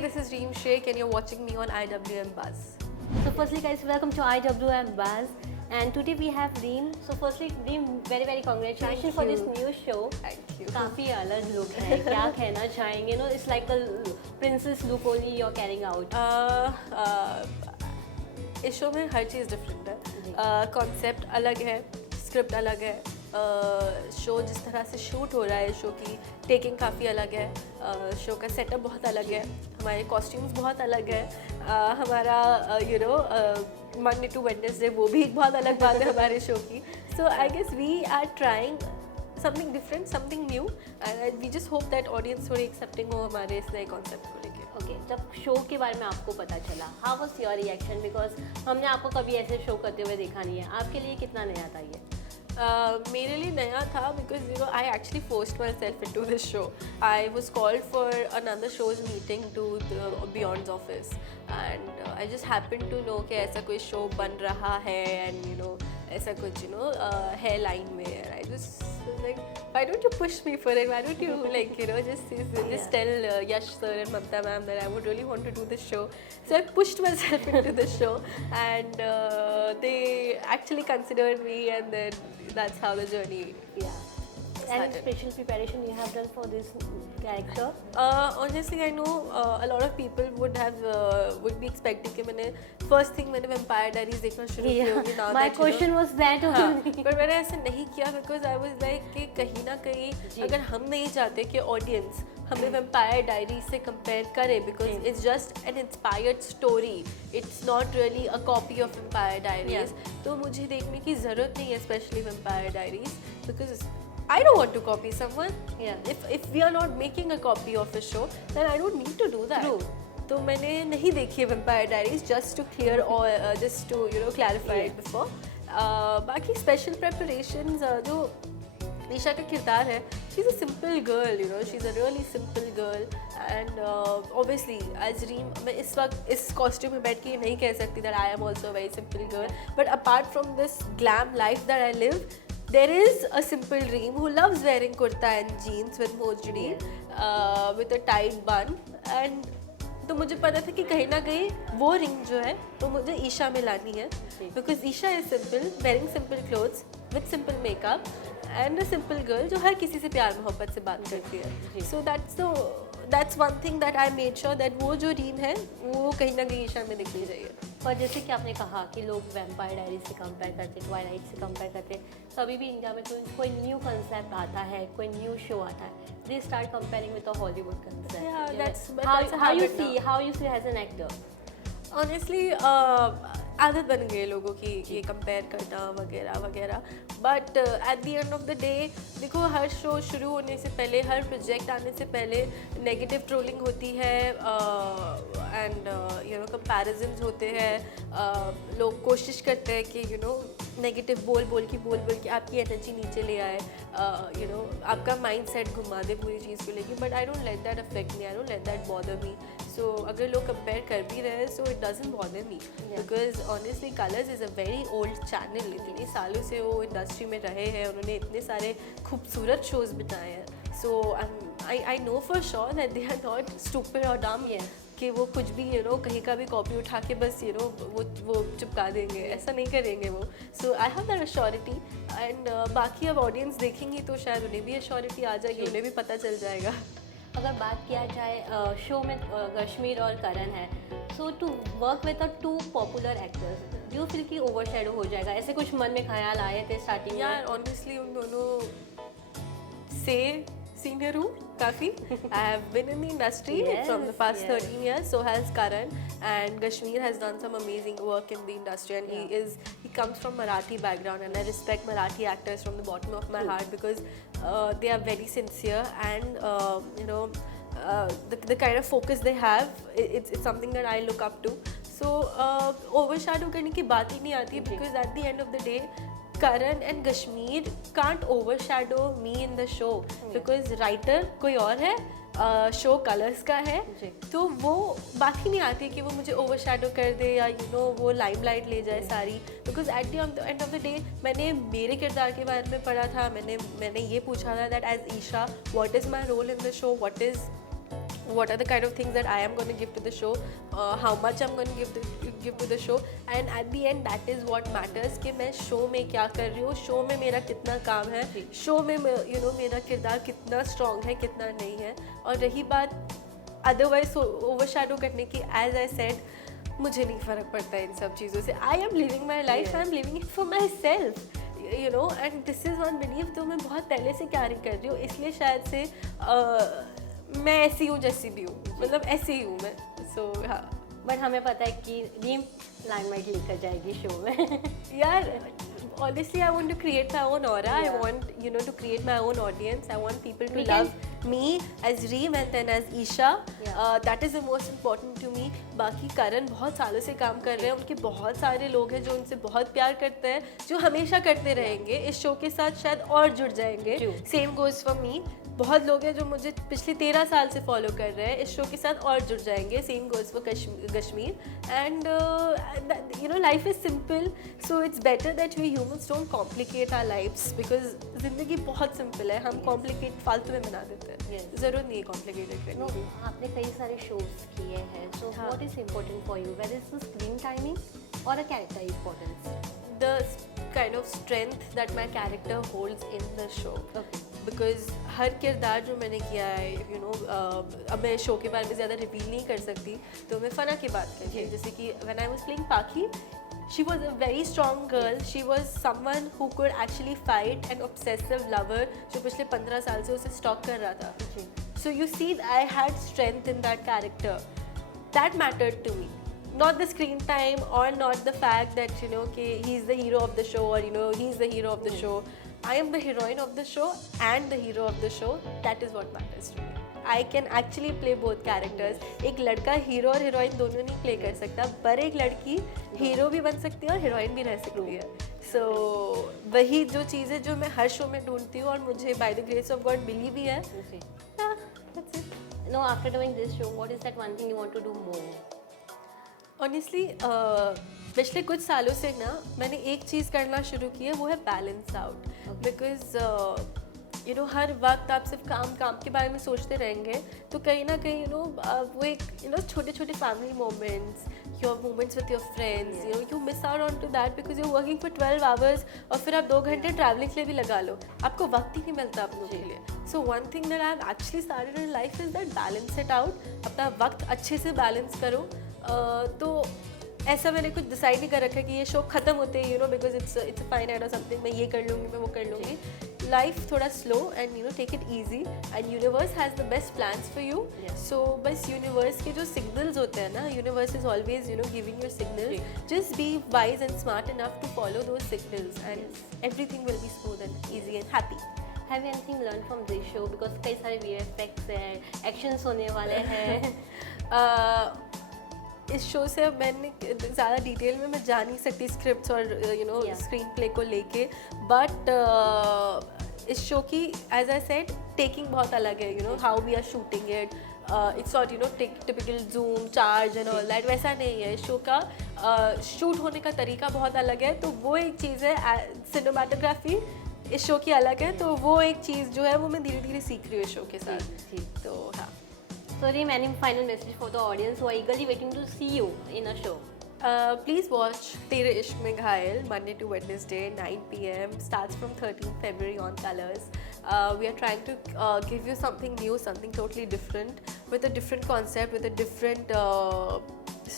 this is Reem Sheikh and you're watching me on IWM Buzz. So firstly guys, welcome to IWM Buzz, and today we have Reem. So firstly Reem, very congratulations for this new show. Thank you. काफी अलग look है, क्या कहना चाहेंगे? No, it's like a princess look only you're carrying out. इस show में हर चीज़ different है, concept अलग है, स्क्रिप्ट अलग है, शो जिस तरह से शूट हो रहा है, शो की टेकिंग काफ़ी अलग है, शो का सेटअप बहुत अलग है, हमारे कॉस्ट्यूम्स बहुत अलग है, हमारा मंडे टू वेडनेसडे वो भी एक बहुत अलग बात है हमारे शो की. So I guess we are trying something different, something new, and we just hope that audience थोड़ी एक्सेप्टिंग हो हमारे इस नए कॉन्सेप्ट को लेके. ओके, जब शो के बारे में आपको पता चला, how was your reaction? Because हमने आपको कभी ऐसे शो करते हुए देखा नहीं है. आपके लिए कितना नया था ये? मेरे लिए नया था because I actually forced myself into this show. I was called for another shows meeting to beyond office and I just happen to know कि ऐसा कोई शो बन रहा है एंड ऐसा कुछ है लाइन में. I just like, why don't you push me for it? Why don't you just tell Yash sir and Mamta ma'am that I would really want to do this show. So I pushed myself into this show, and they actually considered me, and then that's how the journey Yeah. And special preparation you have done for this character? Honestly, I know a lot of people would be expecting कि मैंने first thing मैंने Vampire Diaries देखना शुरू किया होगी. My question was that only. पर मैंने ऐसे नहीं किया because I was like कि कहीं ना कहीं अगर हम नहीं चाहते कि audience हमें Vampire Diaries से compare करे, because it's just an inspired story. It's not really a copy of Vampire Diaries. तो मुझे देखने की ज़रूरत नहीं है especially Vampire Diaries, because I don't want to copy someone. Yeah. If we are not making a copy of a show, then I don't need to do that. True. तो मैंने नहीं देखी है Vampire Diaries, just to clear or just to clarify it before. बाकी special preparations जो ईशा का किरदार है, she's a simple girl, she's a really simple girl, and obviously as Reem, मैं इस वक्त इस costume में बैठ के नहीं कह सकती that I am also a very simple girl, but apart from this glam life that I live, there is a simple Reem who loves wearing kurta and jeans with mojdi, with a tight bun, and तो मुझे पता था कि कहीं ना कहीं वो ring जो है वो मुझे ईशा में लानी है, because Isha is simple, wearing simple clothes with simple makeup and a simple girl जो हर किसी से प्यार मोहब्बत से बात करती है. So that's one thing that I made sure that वो जो रीम है वो कहीं ना कहीं ईशा में दिखनी चाहिए. और जैसे कि आपने कहा कि लोग वैम्पायर डायरीज से कंपेयर करते, ट्वाइलाइट से कंपेयर करते, कभी भी इंडिया में कोई न्यू कंसेप्ट आता है, कोई न्यू शो आता है, they start comparing with the Hollywood concept. Yeah, that's how you see as an actor? Honestly आदत बन गई लोगों की ये कंपेयर करना वगैरह वगैरह, but at the end of the day देखो, हर शो शुरू होने से पहले, हर प्रोजेक्ट आने से पहले नेगेटिव ट्रोलिंग होती है एंड कंपैरिजन्स होते हैं. लोग कोशिश करते हैं कि नेगेटिव बोल के आपकी एनर्जी नीचे ले आए, आपका माइंड सेट घुमा दे पूरी चीज़ को लेके. But I don't let that affect me, I don't let that bother me. So अगर लोग कंपेयर कर भी रहे हैं, so it doesn't bother me, because honestly Colors is a very old channel. इतने सालों से वो इंडस्ट्री में रहे हैं, उन्होंने इतने सारे खूबसूरत शोज़ बनाए हैं. So I know for sure that they are not stupid और डम कि वो कुछ भी कहीं का भी कॉपी उठा के बस वो चिपका देंगे, ऐसा नहीं करेंगे वो. So I have that assurity, and बाकी अब ऑडियंस देखेंगी तो शायद उन्हें भी अश्योरिटी आ जाएगी, उन्हें भी पता चल जाएगा. अगर बात किया जाए शो में कश्मीर और करण है, so to work with two popular actors, do you feel कि ओवरशैडो हो जाएगा? ऐसे कुछ मन में ख्याल आए थे स्टार्टिंग में? यार ऑनेस्टली उन दोनों से सीनियर हूँ काफ़ी. I have been in the industry from the past 13 years, so has Karan, and Kashmir has done some amazing work in the industry, and he comes from Marathi background, and I respect Marathi actors from the bottom of my heart, because they are very sincere, and the kind of focus they have, it's something that I look up to. So overshadow करने की बात ही नहीं आती, because at the end of the day Karan and Kashmir can't overshadow me in the show, because writer कोई और है, show colours का है, तो वो बात ही नहीं आती कि वो मुझे ओवरशैडो कर दे या वो लाइमलाइट ले जाए सारी. Because at the end of the day मैंने मेरे किरदार के बारे में पढ़ा था, मैंने ये पूछा था that as Isha what is my role in the show, what is what are the kind of things that I am going to give to the show, how much I'm going to give to the show, and at the end that is what matters कि मैं show में क्या कर रही हूँ, show में मेरा कितना काम है, शो में मेरा किरदार कितना स्ट्रॉन्ग है, कितना नहीं है. और रही बात अदरवाइज ओवरशैडो करने की, एज आई सेड, मुझे नहीं फ़र्क पड़ता इन सब चीज़ों से. I am living my life, I am living it for my self, you know, and this is one believe जो मैं बहुत पहले से कैरी कर रही हूँ. इसलिए शायद से मैं ऐसी हूँ जैसी भी हूँ, मतलब ऐसी ही हूँ मैं. सो हाँ, बट हमें पता है कि रीम लाइमलाइट लेकर जाएगी शो में. यार honestly, I want to create my own aura. I want, you know, to create my own audience. I want people to love me as Reem and then as Isha. That is the most important to me. बाकी करण बहुत सालों से काम कर रहे हैं, उनके बहुत सारे लोग हैं जो उनसे बहुत प्यार करते हैं, जो हमेशा करते रहेंगे. इस शो के साथ शायद और जुड़ जाएंगे. Same goes for me. बहुत लोग हैं जो मुझे पिछले 13 साल से फॉलो कर रहे हैं, इस शो के साथ और जुड़ जाएंगे. Same goes for Kashmir. And you know, life is simple, so it's better that we humans don't complicate our lifes, because ज़िंदगी बहुत सिंपल है. हम कॉम्प्लिकेट फालतू में बना देते हैं. ज़रूरत नहीं है कॉम्प्लिकेटेड करने की. आपने कई सारे शोज किए हैं, so what is important for you, whether is the screen timing or a character importance? The kind of strength that my character holds in the show. Because हर किरदार जो मैंने किया है, you know, अब मैं शो के बारे में ज़्यादा रिवील नहीं कर सकती, तो मैं फना की बात करती हूँ. जैसे कि when I was playing Paki, she was a very strong girl. She was someone who could actually fight an obsessive lover जो पिछले 15 साल से उसे stalk कर रहा था. So you see, I had strength in that character. That mattered to me. Not the screen time or not the fact that, you know, कि he's the hero of the show or, you know, he's the hero of the show. I am the heroine of the show and the hero of the show. That is what matters to me. I can actually play both characters. एक लड़का hero और heroine दोनों नहीं play कर सकता, पर एक लड़की हीरो भी बन सकती है और हीरोइन भी रह सकती है. So वही जो चीज़ है जो मैं हर शो में ढूंढती हूँ, और मुझे by the grace of God मिली भी है. That's it. No, after doing this show, what is that one thing you want to do more? Honestly पिछले कुछ सालों से ना मैंने एक चीज़ करना शुरू की है, वो है balance out. Because you know, हर वक्त आप सिर्फ काम के बारे में सोचते रहेंगे तो कहीं ना कहीं, यू नो, वो एक, यू नो, छोटे छोटे family moments, your moments with your friends, you know, you miss out on to that because you working for 12 hours, और फिर आप 2 घंटे ट्रैवलिंग के लिए भी लगा लो, आपको वक्त ही नहीं मिलता अपनों के लिए. So one thing that I have actually started in life is that balance it out. अपना वक्त अच्छे से बैलेंस करो. तो ऐसा मैंने कुछ डिसाइड नहीं कर रखा है कि ये शो ख़त्म होते हैं, you know, because it's a finite और समथिंग, मैं ये कर लूँगी, मैं वो कर लूँगी. लाइफ थोड़ा slow and, you know, take it easy, and universe has the best plans for you. So बस यूनिवर्स के जो सिग्नल्स होते हैं ना, universe is always, you know, giving your signals. Just be wise and smart enough to follow those signals and everything will be smooth and easy and happy. Have you anything learned from this show? Because कई सारे VFX हैं, actions होने वाले हैं. इस show से मैंने ज़्यादा डिटेल में मैं जा नहीं सकती स्क्रिप्ट्स और, यू नो, स्क्रीन प्ले को लेके, बट इस शो की, एज आई सेड, टेकिंग बहुत अलग है. You know, how we are shooting it, it's not, you know, typical zoom charge and all that, वैसा नहीं है. इस शो का शूट होने का तरीका बहुत अलग है, तो वो एक चीज़ है. सिनेमाटोग्राफी इस शो की अलग है, तो वो एक चीज़ जो है वो मैं धीरे धीरे सीख रही हूँ इस शो के साथ. तो हाँ. So, Reem, any final message for the audience who are eagerly waiting to see you in a show? Please watch Tere Ishq Mein Ghayal Monday to Wednesday 9 p.m. starts from 13th February on Colors. We are trying to give you something new, something totally different, with a different concept, with a different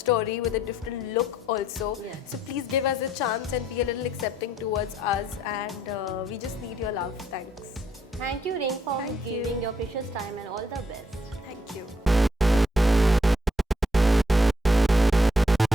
story, with a different look also. So please give us a chance and be a little accepting towards us, and we just need your love. Thanks. Thank you, Reem, for giving your precious time, and all the best. Thank you.